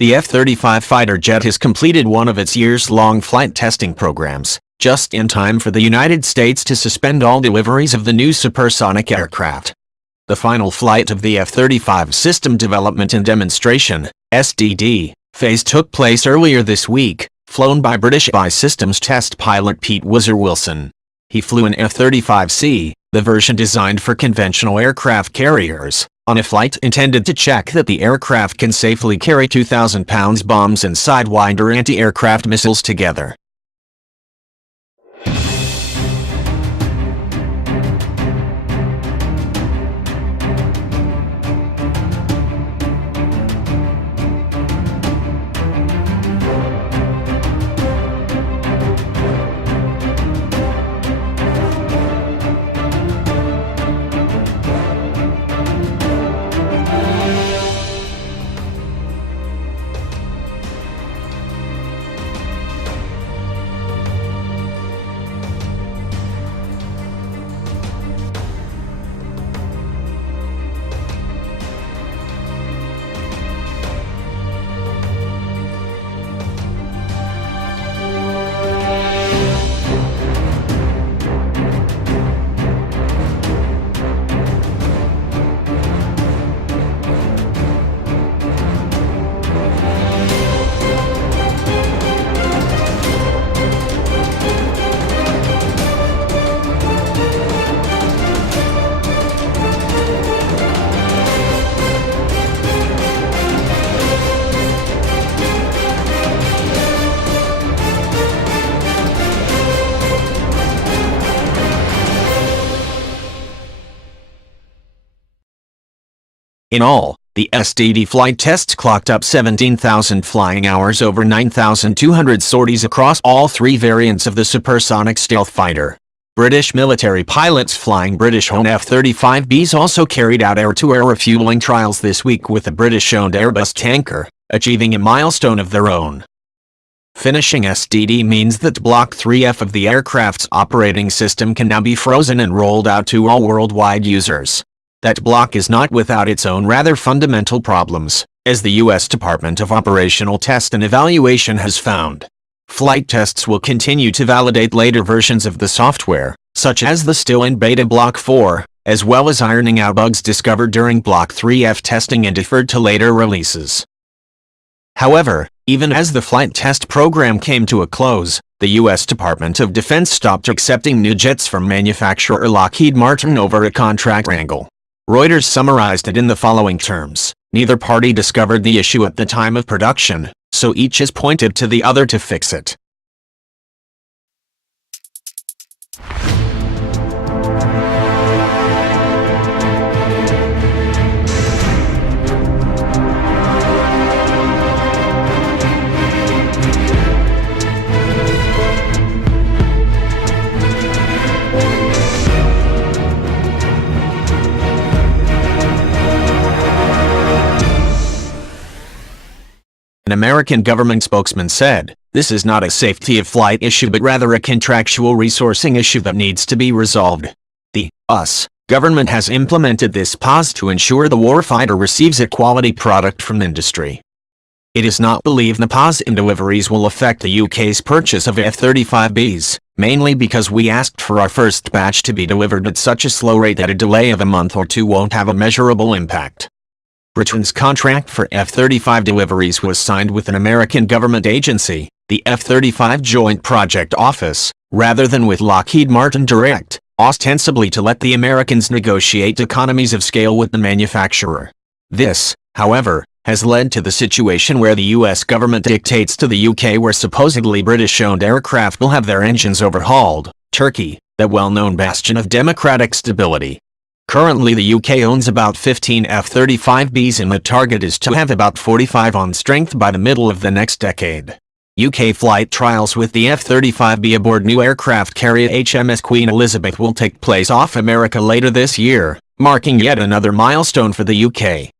The F-35 fighter jet has completed one of its years-long flight testing programs, just in time for the United States to suspend all deliveries of the new supersonic aircraft. The final flight of the F-35 System Development and Demonstration (SDD) phase took place earlier this week, flown by British Systems test pilot Pete Wilson. He flew an F-35C, the version designed for conventional aircraft carriers, on a flight intended to check that the aircraft can safely carry 2,000-pound bombs and Sidewinder anti-aircraft missiles together. In all, the SDD flight tests clocked up 17,000 flying hours over 9,200 sorties across all three variants of the supersonic stealth fighter. British military pilots flying British-owned F-35Bs also carried out air-to-air refueling trials this week with a British-owned Airbus tanker, achieving a milestone of their own. Finishing SDD means that Block 3F of the aircraft's operating system can now be frozen and rolled out to all worldwide users. That block is not without its own rather fundamental problems, as the U.S. Department of Operational Test and Evaluation has found. Flight tests will continue to validate later versions of the software, such as the still-in-beta Block 4, as well as ironing out bugs discovered during Block 3F testing and deferred to later releases. However, even as the flight test program came to a close, the U.S. Department of Defense stopped accepting new jets from manufacturer Lockheed Martin over a contract wrangle. Reuters summarized it in the following terms: neither party discovered the issue at the time of production, so each has pointed to the other to fix it. An American government spokesman said, "This is not a safety of flight issue but rather a contractual resourcing issue that needs to be resolved. The U.S. government has implemented this pause to ensure the warfighter receives a quality product from industry. It is not believed the pause in deliveries will affect the UK's purchase of F-35Bs, mainly because we asked for our first batch to be delivered at such a slow rate that a delay of a month or two won't have a measurable impact." Britain's contract for F-35 deliveries was signed with an American government agency, the F-35 Joint Project Office, rather than with Lockheed Martin direct, ostensibly to let the Americans negotiate economies of scale with the manufacturer. This, however, has led to the situation where the U.S. government dictates to the UK where supposedly British-owned aircraft will have their engines overhauled. Turkey, the well-known bastion of democratic stability. Currently the UK owns about 15 F-35Bs and the target is to have about 45 on strength by the middle of the next decade. UK flight trials with the F-35B aboard new aircraft carrier HMS Queen Elizabeth will take place off America later this year, marking yet another milestone for the UK.